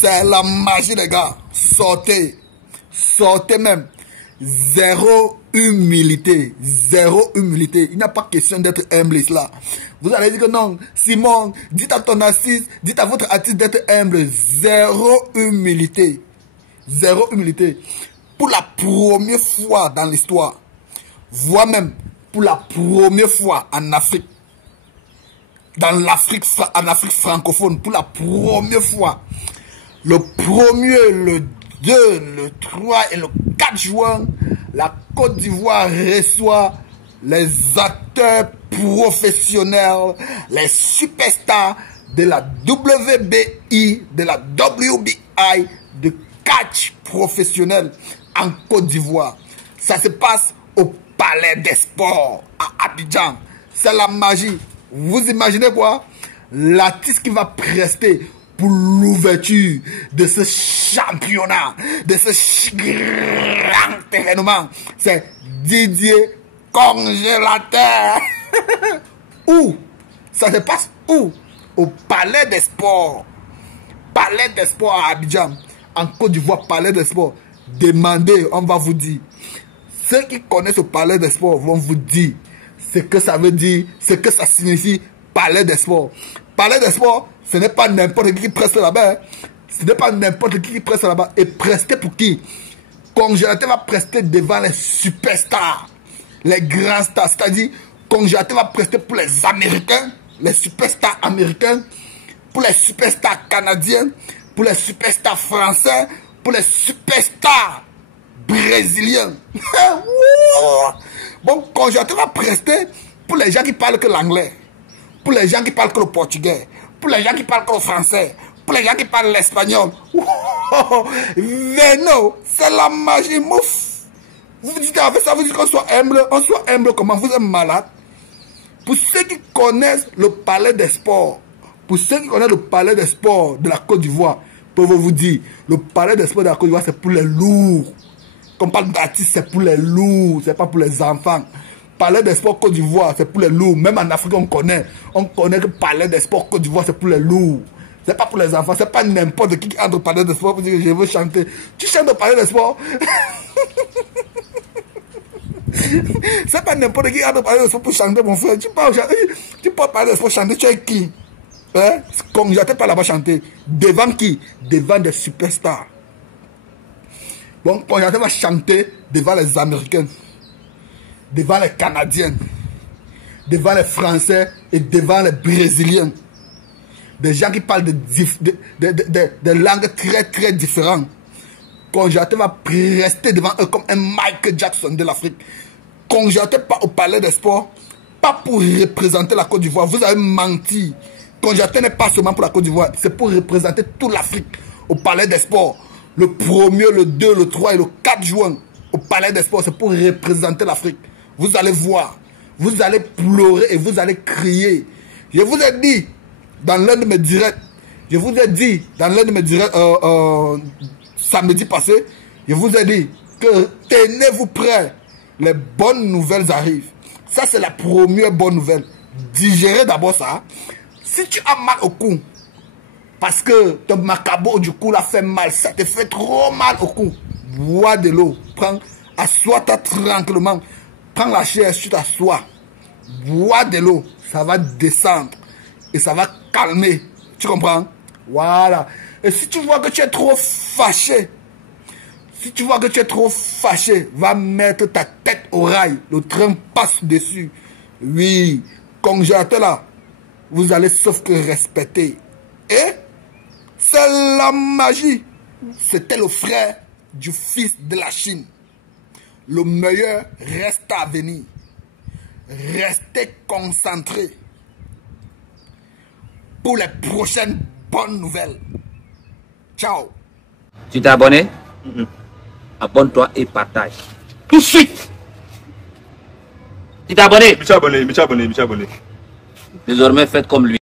C'est la magie, les gars. Sortez. Sortez même. Zéro humilité. Zéro humilité. Il n'y a pas question d'être humble là. Vous allez dire que non. Simon, dites à ton assise, dites à votre artiste d'être humble. Zéro humilité. Zéro humilité. Pour la première fois dans l'histoire, voire même pour la première fois en Afrique, en Afrique francophone, pour la première fois, le 1er, le 2, le 3 et le 4 juin, la Côte d'Ivoire reçoit les acteurs professionnels, les superstars de la WBI, de la WBI, de catch professionnel en Côte d'Ivoire. Ça se passe au Palais des Sports à Abidjan. C'est la magie. Vous imaginez quoi? L'artiste qui va prester pour l'ouverture de ce championnat, de ce grand événement, c'est Didier Congélateur. Où? Ça se passe où? Au Palais des Sports. Palais des Sports à Abidjan. En Côte d'Ivoire, Palais des Sports. Demandez, on va vous dire. Ceux qui connaissent le Palais des Sports vont vous dire ce que ça veut dire, ce que ça signifie Palais des Sports. Palais des Sports, ce n'est pas n'importe qui preste là-bas. Hein. Ce n'est pas n'importe qui preste là-bas. Et prester pour qui? Congélateur va prester devant les superstars, les grands stars. C'est-à-dire, Congélateur va prester pour les Américains, les superstars américains, pour les superstars canadiens, pour les superstars français, pour les superstars brésiliens. Bon, Congélateur va prester pour les gens qui parlent que l'anglais, pour les gens qui parlent que le portugais, pour les gens qui parlent que le français, pour les gens qui parlent l'espagnol. Veno, c'est la magie, mouf. Vous dites avec ça, vous dites qu'on soit humble comment? Vous êtes malade. Pour ceux qui connaissent le Palais des Sports, pour ceux qui connaissent le Palais des Sports de la Côte d'Ivoire, peuvent vous dire, le Palais des Sports de la Côte d'Ivoire, c'est pour les lourds. Quand on parle d'artistes, c'est pour les lourds, c'est pas pour les enfants. Palais des Sports Côte d'Ivoire, c'est pour les lourds. Même en Afrique, on connaît que Palais des Sports Côte d'Ivoire, c'est pour les lourds. C'est pas pour les enfants, c'est pas n'importe qui entre au Palais des Sports pour dire que je veux chanter. Tu chantes au Palais des Sports. C'est pas n'importe qui entre au Palais des Sports pour chanter, mon frère. Tu peux Palais des Sports chanter, tu es qui? Hein? Congélateur pas là-bas chanter. Devant qui? Devant des superstars. Bon, Congélateur va chanter devant les Américains, devant les Canadiens, devant les Français et devant les Brésiliens. Des gens qui parlent de langues très très différentes. Congélateur va rester devant eux comme un Michael Jackson de l'Afrique. Congélateur pas au Palais des Sports, pas pour représenter la Côte d'Ivoire. Vous avez menti. Congélateur n'est pas seulement pour la Côte d'Ivoire, c'est pour représenter toute l'Afrique au Palais des Sports. Le 1er, le 2, le 3 et le 4 juin au Palais des Sports, c'est pour représenter l'Afrique. Vous allez voir, vous allez pleurer et vous allez crier. Je vous ai dit dans l'un de mes directs, samedi passé, je vous ai dit que tenez-vous prêts, les bonnes nouvelles arrivent. Ça, c'est la première bonne nouvelle. Digérez d'abord ça. Si tu as mal au cou, parce que ton macabo du cou l'a fait mal, ça te fait trop mal au cou, bois de l'eau, assois-toi tranquillement, prends la chaise, tu t'assois, bois de l'eau, ça va descendre et ça va calmer, tu comprends? Voilà. Et si tu vois que tu es trop fâché, va mettre ta tête au rail, le train passe dessus. Oui, Congélateur là, vous allez sauf que respecter. Et c'est la magie. C'était le frère du fils de la Chine. Le meilleur reste à venir. Restez concentrés pour les prochaines bonnes nouvelles. Ciao. Tu t'es abonné? Abonne-toi et partage. Tout de suite. Tu t'es abonné? Je me suis abonné. Désormais, faites comme lui.